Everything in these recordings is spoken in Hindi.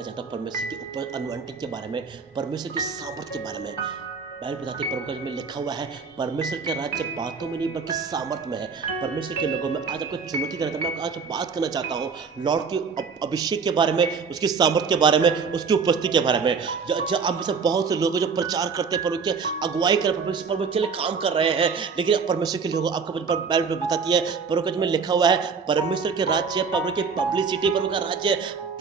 करना चाहता हूँ परमेश्वर के ऊपर अनवांटेड के बारे में, परमेश्वर की सामर्थ के बारे में। बाइबल बताती है, परम में लिखा हुआ है, परमेश्वर के राज्य बातों में नहीं बल्कि सामर्थ में है। परमेश्वर के लोगों में आज आपको चुनौती देना था, मैं आपको आज बात करना चाहता हूँ लॉर्ड की अभिषेक के बारे में, उसकी सामर्थ के बारे में, उसकी उपस्थिति के बारे में। आप में से बहुत से लोग हैं जो प्रचार करते हैं, परमेश्वर की अगुवाई कर परमेश्वर के लिए काम कर रहे हैं, लेकिन परमेश्वर के लोग आपको बाइबल बताती है, परम में लिखा हुआ है, परमेश्वर के राज्य, परमेश्वर की पब्लिसिटी, परमेश्वर का राज्य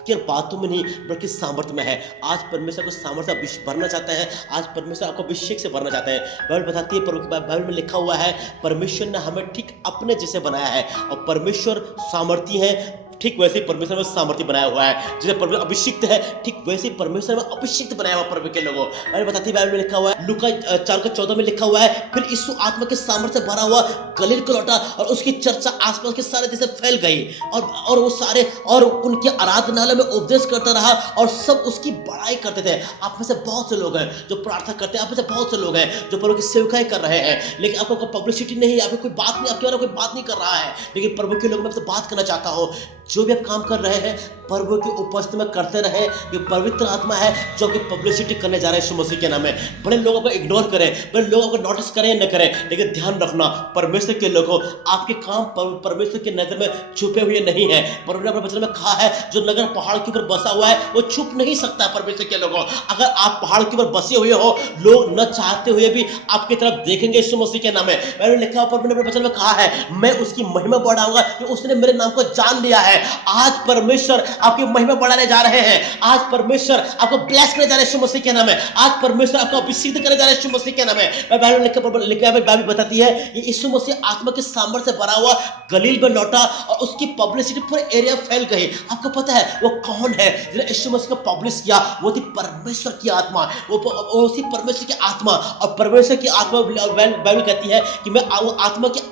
के बातों में नहीं बल्कि सामर्थ्य में है। आज परमेश्वर को सामर्थ्य भरना चाहते हैं, आज परमेश्वर आपको अभिषेक से भरना चाहते हैं। बाइबल बताती है, बाइबल में लिखा हुआ है, परमेश्वर ने हमें ठीक अपने जैसे बनाया है, और परमेश्वर सामर्थी है, ठीक वैसे परमेश्वर में सामर्थ्य बनाया हुआ है। जैसे परमेश्वर अभिषिक्त है, ठीक वैसे परमेश्वर में अभिषिक्त बनाया हुआ परमेश्वर के लोगों। बाइबल बताती है, बाइबल में लिखा हुआ है, लूका 4:14 में लिखा हुआ है, फिर यीशु आत्मा के सामर्थ्य से भरा हुआ गलील को लौटा, और उसकी चर्चा आसपास के सारे देश में फैल गई, और वो सारे और उनके आराधनालय में उपदेश करता रहा, और सब उसकी बड़ाई करते थे। आप में से बहुत से लोग हैं जो प्रार्थना करते हैं, आप में से बहुत से लोग हैं जो प्रभु की सेवकाई कर रहे हैं, लेकिन आपको कोई पब्लिसिटी नहीं, आपको कोई बात नहीं, आपके बारे में कोई बात नहीं कर रहा है, लेकिन प्रभु के लोग मैं आपसे बात करना चाहता हूँ, जो भी आप काम कर रहे हैं प्रभु की उपस्थिति में करते रहे। ये पवित्र आत्मा है जो कि पब्लिसिटी करने जा रहे हैं यीशु मसीह के नाम में। बड़े लोगों को इग्नोर करें, बड़े लोगों को नोटिस करें न करें, लेकिन ध्यान रखना, परमेश्वर के लोगों, आपके काम परमेश्वर की नजर में छुपे हुए नहीं है। परमेश्वर ने अपने वचन में कहा है, जो नगर पहाड़ के ऊपर बसा हुआ है वो छुप नहीं सकता परमेश्वर के लोगों। अगर आप पहाड़ के ऊपर बसे हुए हो, लोग न चाहते हुए भी आपकी तरफ देखेंगे यीशु मसीह के नाम में। मैंने लिखा, परमेश्वर ने अपने वचन में कहा है, मैं उसकी महिमा बढ़ाऊंगा कि उसने मेरे नाम को जान लिया है। आज परमेश्वर आपकी महिमा बढ़ाने जा रहे हैं, आज परमेश्वर आपको ब्लेस करने जा रहे हैं यीशु मसीह के नाम में, आज परमेश्वर आपको अभिषेक करने जा रहे हैं यीशु मसीह के नाम में। बाइबल बताती है, ये यीशु मसीह आत्मा के सामर्थ्य से भरा हुआ गलील में लौटा, और उसकी पब्लिसिटी पूरे एरिया फैल गई। आपको पता है वो कौन है जिसने यीशु मसीह को पब्लिश किया? वो थी परमेश्वर की आत्मा, वो थी परमेश्वर की आत्मा। और परमेश्वर की आत्मा, बाइबल कहती है कि मैं वो आत्मा की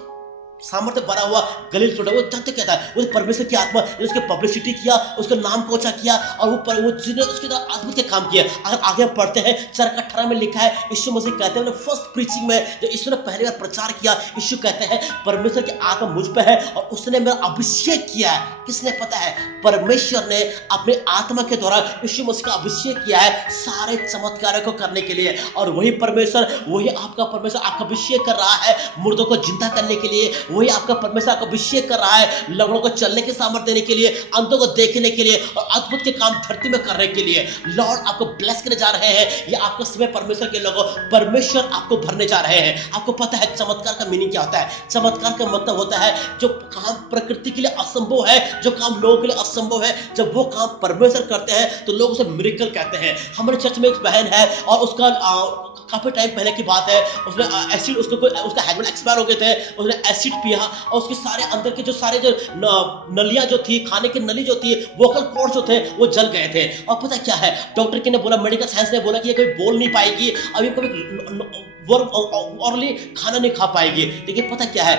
सामर्थ्य भरा हुआ गलील छोटा, वो तथ्य कहता है वो परमेश्वर की आत्मा ने उसकी पब्लिसिटी किया, उसका नाम को ऊंचा किया, और वो जिसने उसके द्वारा अद्भुत के काम किया। अगर आगे हम पढ़ते हैं 4:18 में लिखा है, यीशु मसीह कहते हैं, फर्स्ट प्रीचिंग में जो यीशु ने पहली बार प्रचार किया, यीशु कहते हैं परमेश्वर की आत्मा मुझ पे है और उसने मेरा अभिषेक किया है। किसने? पता है, परमेश्वर ने अपने आत्मा के द्वारा यीशु मसीह का अभिषेक किया है सारे चमत्कारों को करने के लिए। और वही परमेश्वर, वही आपका परमेश्वर आपका अभिषेक कर रहा है मुर्दों को जिंदा करने के लिए, वही आपका परमेश्वर आपको अभिषेक कर रहा है लंगड़ों को चलने के सामर्थ्य देने के लिए, अंधों को देखने के लिए, और अद्भुत के काम धरती में करने के लिए। लॉर्ड आपको ब्लेस करने जा रहे हैं। ये आपका समय परमेश्वर के लोगों, परमेश्वर आपको भरने जा रहे हैं। आपको पता है चमत्कार का मीनिंग क्या होता है? चमत्कार का मतलब होता है जो काम प्रकृति के लिए असंभव है, जो काम लोगों के लिए असंभव है, जब वो काम परमेश्वर करते हैं तो लोग उसे मिरेकल कहते हैं। हमारे चर्च में एक बहन है, और उसका काफी टाइम पहले की बात है, उसने एसिड, उसका हैंडमेड एक्सपायर हो गए थे, उसने एसिड पिया, और उसके सारे अंदर के जो सारे जो नलियां जो थी, खाने की नली जो थी, वोकल कॉर्ड्स जो थे वो जल गए थे। और पता क्या है, डॉक्टर के ने बोला, मेडिकल साइंस ने बोला कि ये कभी बोल नहीं पाएगी, अभी कभी ऑरली खाना नहीं खा पाएगी। लेकिन पता क्या है,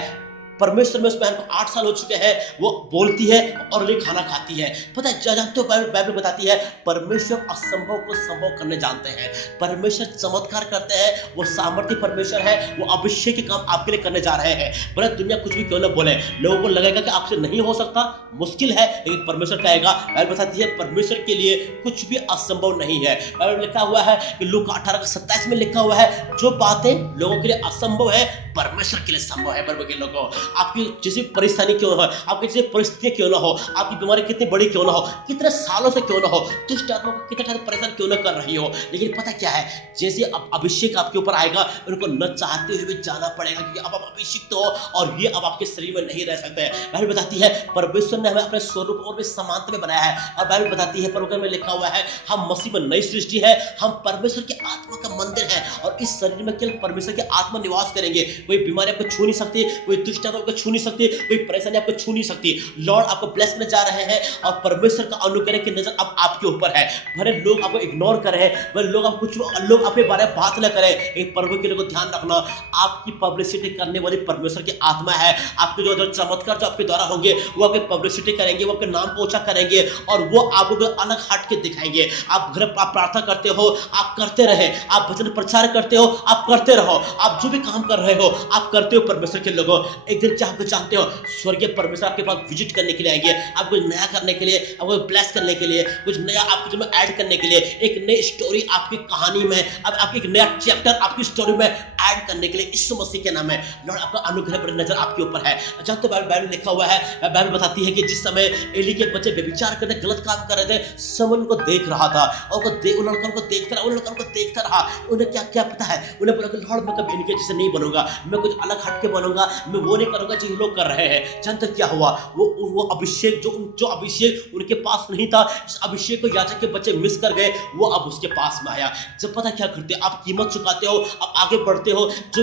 परमेश्वर में उस बहन को 8 साल हो चुके हैं, वो बोलती है और ले खाना खाती है। पता है, जानते हो बाइबल बताती है परमेश्वर असंभव को संभव करने जानते हैं, परमेश्वर चमत्कार करते हैं, वो सामर्थ्य परमेश्वर है, वो अभिषेक के काम आपके लिए करने जा रहे हैं। भले दुनिया कुछ भी क्यों ना बोले, लोगों को लगेगा कि आपसे नहीं हो सकता, मुश्किल है, लेकिन परमेश्वर कहेगा, बाइबल बताती है परमेश्वर के लिए कुछ भी असंभव नहीं है। बाइबल लिखा हुआ है कि लूका 18:27 में लिखा हुआ है, जो बातें लोगों के लिए असंभव है परमेश्वर के लिए संभव है। परमेश्वर के लोगों, आपकी जैसी परेशानी क्यों ना हो, आपकी जैसी परिस्थितियां क्यों ना हो, आपकी बीमारी कितनी बड़ी क्यों ना हो, कितने सालों से क्यों ना हो, दुष्ट आत्मा को कितने टाइम परेशान क्यों ना कर रही हो, लेकिन पता क्या है, जैसे अब अभिषेक आपके ऊपर आएगा, उनको न चाहते हुए भी जाना पड़ेगा, क्योंकि अब आप अभिषिक्त हो और ये अब आपके शरीर में नहीं रह सकते हैं। बाइबल बताती है परमेश्वर ने हमें अपने स्वरूप और भी समानता में बनाया है। और बाइबल बताती है, परमेश्वर में लिखा हुआ है, हम मसीह में नई सृष्टि है, हम परमेश्वर की आत्मा का मंदिर है, और इस शरीर में केवल परमेश्वर की आत्मा निवास करेंगे। कोई बीमारी आपको छू नहीं सकती, कोई दुष्ट आत्मा आपको छू नहीं सकती, कोई परेशानी आपको छू नहीं सकती। लॉर्ड आपको ब्लेस करने जा रहे हैं, और परमेश्वर का अनुग्रह की नजर अब आपके ऊपर है। भले लोग आपको इग्नोर करें, भले लोग आपके बारे में बात न करें, एक प्रभु के लिए ध्यान रखना, आपकी पब्लिसिटी करने वाली परमेश्वर की आत्मा है। आपके जो चमत्कार जो आपके द्वारा होंगे, वो आपकी पब्लिसिटी करेंगे, वो आपके नाम को ऊंचा करेंगे, और वो आपको अलग हट के दिखाएंगे। आप घर आप प्रार्थना करते हो, आप करते रहे, आप वचन प्रचार करते हो, आप करते रहो, आप जो भी काम कर रहे हो आप करते हो परमेश्वर के लोगों। एक दिन लेकिन क्या आप जानते हो, स्वर्गीय परमेश्वर आपके पास विजिट करने के लिए आएंगे, आपको नया करने के लिए, आपको ब्लेस करने के लिए, कुछ नया आपके जीवन में ऐड करने के लिए, एक नई स्टोरी आपकी कहानी में, अब आपकी एक नया चैप्टर आपकी स्टोरी में ऐड करने के लिए यीशु मसीह के नाम में लॉर्ड आपका अनुग्रह पर नजर आपके ऊपर है। अच्छा, तो बाइबल लिखा हुआ है, बाइबल बताती है कि जिस समय एली के बच्चे व्यभिचार करते गलत काम कर रहे थे, शमूएल उनको देख रहा था और उन लड़कों को देखता रहा। उन्हें क्या क्या पता है, उन्हें बोला कि लॉर्ड मैं कभी इनके जैसे नहीं बनूंगा, मैं कुछ अलग हट के बनूंगा, मैं वो नहीं करूंगा जो लोग कर रहे हैं। जानते क्या हुआ, वो अभिषेक जो अभिषेक उनके पास नहीं था, जिस अभिषेक को याजक के बच्चे मिस कर गए, वो अब उसके पास में आया। जब पता क्या करते, आप कीमत चुकाते हो, आप आगे बढ़ते हो, जो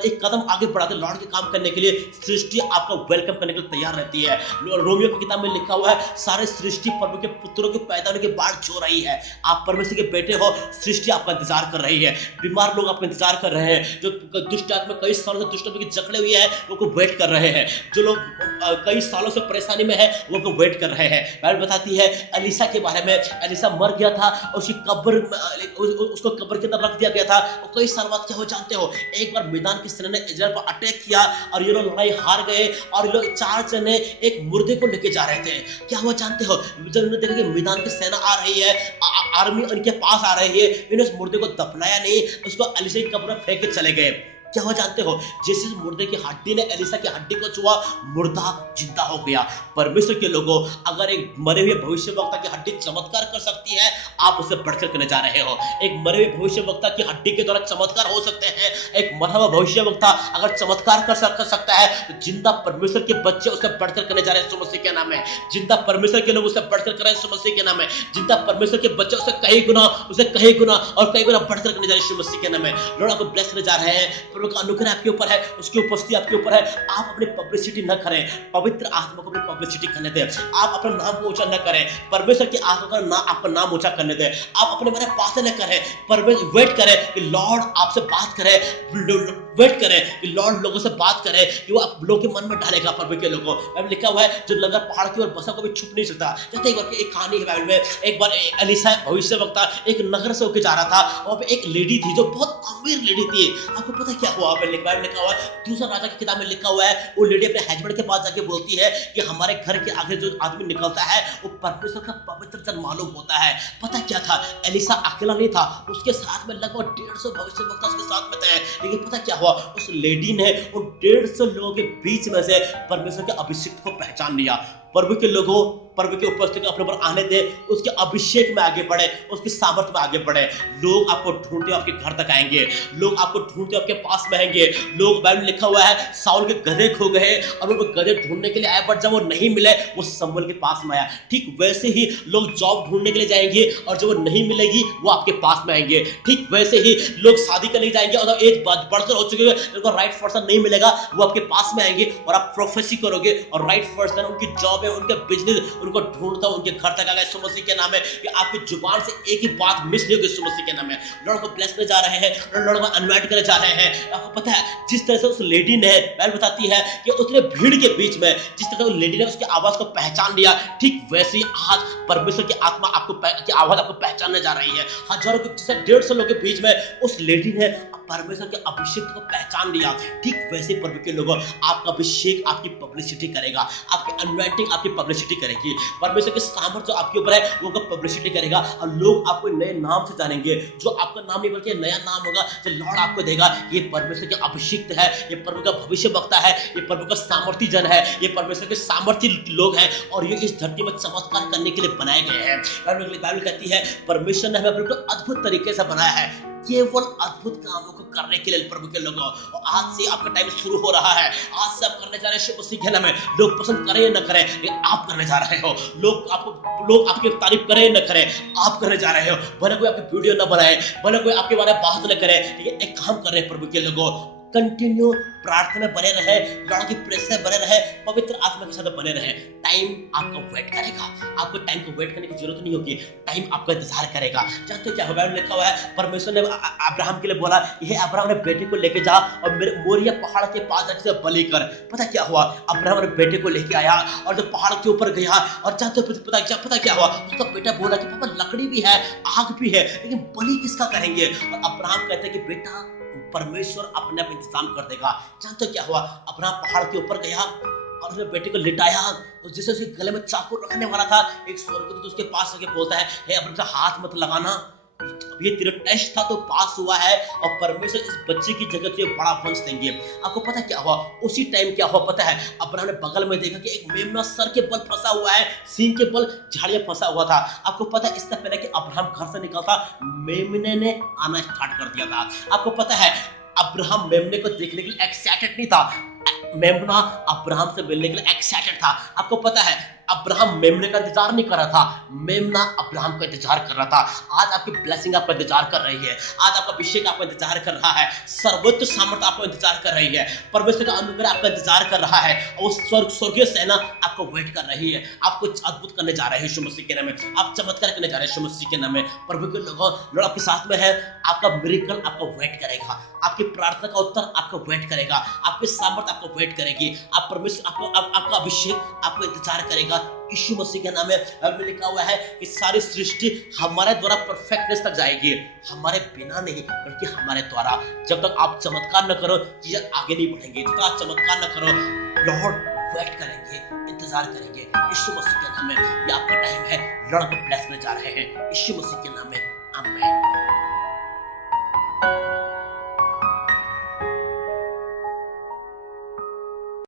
एक कदम आगे बढ़ाते लॉर्ड के काम करने के लिए, सृष्टि आपका वेलकम करने के लिए तैयार रहती है। रोमियो की किताब में लिखा हुआ है, सारे सृष्टि प्रभु के पुत्रों के पैदा होने के बाद छो रही है। आप परमेश्वर के बेटे हो, सृष्टि आपका इंतजार कर रही है, बीमार लोग आपका इंतजार कर रहे हैं, जो दुष्ट आत्मा कई सालों से दुष्ट आत्मा की जकड़े हुए हैं वो को वेट कर रहे हैं, जो लोग कई सालों से परेशानी में है वो को वेट कर रहे हैं। बाइबल बताती है एलिसा के बारे में, एलिसा मर गया था, उसकी कब्र उसको कब्र के अंदर रख दिया गया था। और कई साल बाद क्या हो जानते हो, एक बार मैदान की सेना ने इजराइल पर अटैक किया और ये लोग लड़ाई हार गए और ये लोग 4 जने एक मुर्दे को लेके जा रहे थे। क्या हुआ जानते हो, जब उन्होंने देखा कि मैदान की सेना आ रही है, आर्मी उनके पास आ रही है, इन्होंने उस मुर्दे को दफनाया नहीं, उसको एलिसा की कब्र में फेंक के चले गए। क्या हुआ जानते हो, जैसे मुर्दे की हड्डी ने एलिसा की हड्डी को छुआ, मुर्दा जिंदा हो गया। परमेश्वर के लोगों, अगर एक मरे हुए भविष्यवक्ता की हड्डी चमत्कार कर सकती है, आप उसे बढ़कर करने जा रहे हो। एक मरे हुए भविष्यवक्ता की हड्डी के द्वारा चमत्कार हो सकते हैं। एक मरा हुआ भविष्यवक्ता अगर चमत्कार कर सकता है, तो जिंदा परमेश्वर के बच्चे उसे बढ़कर करने जा रहे हैं यीशु मसीह के नाम में। जिंदा परमेश्वर के लोग उसे बढ़कर कर रहे हैं यीशु मसीह के नाम में। जिंदा परमेश्वर के बच्चे उसे कई गुना और कई गुना बढ़कर करने जा रहे हैं यीशु मसीह के नाम में। लॉर्ड आपको ब्लेस करने जा रहे हैं, का अनुग्रह आपके ऊपर है, उसकी उपस्थिति आपके ऊपर है। आप अपनी पब्लिसिटी न करें, पवित्र आत्मा को अपनी पब्लिसिटी करने दें। आप अपने नाम को ऊंचा न करें, परमेश्वर की आत्मा का नाम आपका नाम ऊंचा करने दें। आप अपने बारे में बातें न करें, परमेश्वर वेट करें कि लॉर्ड आपसे बात करे, वेट करें कि लॉर्ड लोगों से बात करे, कि वो आप लोगों के मन में डालेगा। परमेश्वर के लोगों में लिखा हुआ है, जो लंगर पहाड़ की ओर बसा को भी छुप नहीं सकता। जैसे एक बार की एक कहानी है बाइबल में, एक बार एलिसा भविष्यवक्ता एक नगर से होकर जा रहा था, वहां पे एक लेडी थी जो बहुत अमीर लेडी थी। आपको पता क्या हुआ, लिखा हुआ है, दूसरा राजा की किताब में लिखा हुआ है, वो लेडी अपने हस्बैंड के पास जाके बोलती है कि हमारे घर के आगे जो आदमी निकलता है वो परमेश्वर का पवित्र जन मालूम होता है। पता क्या था, एलिसा अकेला नहीं था, उसके साथ में लगभग 150 भविष्यवक्ता उसके साथ में थे। लेकिन पता क्या हुआ, उस लेडी ने उन 150 लोगों के बीच में से परमेश्वर के अभिषेक को पहचान लिया। प्रभु के लोगों, प्रभु के उपस्थिति अपने ऊपर आने दे, उसके अभिषेक में आगे बढ़े, उसकी सामर्थ्य में आगे बढ़े। लोग आपको ढूंढते आपके घर तक आएंगे, लोग आपको ढूंढते आपके पास में आएंगे। लोग बाइबल में लिखा हुआ है, साउल के गधे खो गए और वो गधे ढूंढने के लिए आए, बट जब वो नहीं मिले वो शमूएल के पास में आया। ठीक वैसे ही लोग जॉब ढूंढने के लिए जाएंगे और जब वो नहीं मिलेगी वो आपके पास में आएंगे। ठीक वैसे ही लोग शादी करने जाएंगे और एज बढ़कर हो चुके हैं, उनको राइट पर्सन नहीं मिलेगा, वो आपके पास में आएंगे और आप प्रोफेसी करोगे और राइट पर्सन, उनकी जॉब है, उनके बिजनेस, उनको ढूंढता उनके घर तक आ गए। यीशु मसीह के नाम है कि आपकी जुबान से एक ही बात मिस नहीं होगी। यीशु मसीह के नाम है लॉर्ड को ब्लेस करने जा रहे हैं, लॉर्ड को इनवाइट करने जा रहे हैं। आपको पता है जिस तरह से उस लेडी ने, बाइबल बताती है कि उसने भीड़ के बीच में जिस तरह से लेडी ने उसकी आवाज को पहचान लिया, ठीक वैसे ही आज परमेश्वर की आत्मा की आवाज आपको पहचानने जा रही है। हजारों के 150 लोगों के बीच में उस लेडी ने परमेश्वर के अभिषेक को पहचान लिया। ठीक वैसे प्रभु के लोगों, आपका अभिषेक आपकी पब्लिसिटी करेगा, आपकी अनवाइटिंग आपकी पब्लिसिटी करेगी। परमेश्वर के सामर्थ्य जो आपके ऊपर है वो पब्लिसिटी करेगा और लोग आपको नए नाम से जानेंगे, जो आपका नाम नहीं बल्कि नया नाम होगा जो लॉर्ड आपको देगा। ये परमेश्वर के अभिषिक है, ये प्रभु का भविष्य वक्ता है, ये प्रभु का सामर्थ्य जन है, ये परमेश्वर के सामर्थ्य लोग हैं और ये इस धरती में चमत्कार करने के लिए बनाए गए हैं। बाइबल कहती है परमेश्वर ने हमें बिल्कुल अद्भुत तरीके से बनाया है, केवल अद्भुत कामों को करने के लिए। प्रभु के लोगों, और आज से आपका टाइम शुरू हो रहा है, आज से आप करने जा रहे हैं यीशु मसीह के नाम में। लोग पसंद करें न करें, लेकिन आप करने जा रहे हो। लोग आपकी तारीफ करें न करें, आप करने जा रहे हो। भले कोई आपकी वीडियो न बनाए, भले कोई आपके बारे में बात न करे, लेकिन एक काम कर रहे हैं प्रभु के लोगों, कंटिन्यू प्रार्थना में बने रहे, लॉर्ड की प्रेस में बने रहे, पवित्र आत्मा के साथ बने रहे। टाइम आपका वेट करेगा, आपको टाइम को वेट करने की जरूरत नहीं होगी, टाइम आपका इंतजार करेगा। जानते हो क्या बाइबल में लिखा हुआ है, परमेश्वर ने अब्राहम के लिए बोला, ये अब्राहम ने बेटे को लेके जा और मेरे मोरिया पहाड़ के पास जाके बलि कर। पता क्या हुआ, अब्राहम ने बेटे को लेके आया और जब पहाड़ के ऊपर गया और जानते हो पता क्या हुआ, उसका बेटा बोला कि पापा लकड़ी भी है, आग भी है, लेकिन बलि किसका करेंगे। और अब्राहम कहते हैं कि बेटा परमेश्वर अपने आप इंतजाम कर देगा। जानते हो क्या हुआ? अब्राहम पहाड़ के ऊपर गया और उसने बेटे को लिटाया और जैसे उसके गले में चाकू रखने वाला था, एक स्वर्गदूत उसके पास आके बोलता है, हे अब्राहम हाथ मत लगाना, अब ये तेरा टेस्ट था तो पास हुआ है और परमेश्वर इस बच्चे की जगह तुझे बड़ा वंश देंगे। आपको पता क्या हुआ? उसी टाइम क्या हुआ पता है? अब्राहम ने बगल में देखा कि एक मेमना सर के बल फंसा हुआ है, सींग के बल झाड़ियां फंसा हुआ था। आपको पता है इससे पहले कि अब्राहम घर से निकलता, मेमने ने आना स्टार्ट कर दिया था। आपको पता है अब्राहम मेमने को देखने के लिए एक्साइटेड नहीं था, मेमना अब्राहम से मिलने के लिए एक्साइटेड था। आपको पता है अब्राहम मेमने का इंतजार नहीं कर रहा था, मेमना अब्राहम का इंतजार कर रहा था। आज आपकी ब्लेसिंग आपका इंतजार कर रही है, आज आपका अभिषेक आपका इंतजार कर रहा है, सर्वोच्च सामर्थ्य आपको इंतजार कर रही है, परमेश्वर का अनुग्रह आपका इंतजार कर रहा है और स्वर्गीय सेना आपको वेट कर रही है। आप कुछ अद्भुत करने जा रहे हैं यीशु मसीह के नाम में, आप चमत्कार करने जा रहे हैं यीशु मसीह के नाम में। प्रभु के लोगों, लॉर्ड आपके साथ में है, आपका मिरेकल आपको वेट करेगा, आपकी प्रार्थना का उत्तर आपको वेट करेगा, आपकी सामर्थ आपको वेट करेगी, आप परमेश्वर आपका अभिषेक आपको इंतजार करेगा यीशु मसीह के नाम में। बाइबल में लिखा हुआ है कि सारी सृष्टि हमारे द्वारा परफेक्टनेस तक जाएगी, हमारे बिना नहीं बल्कि हमारे द्वारा। जब तक आप चमत्कार न करो चीजें आगे नहीं बढ़ेंगी, जब तक आप चमत्कार न करो लॉर्ड वेट करेंगे, इंतजार करेंगे यीशु मसीह के नाम में। ये आपका टाइम है, लॉर्ड आपको ब्लेस करने जा रहे हैं यीशु मसीह के नाम में। आमीन।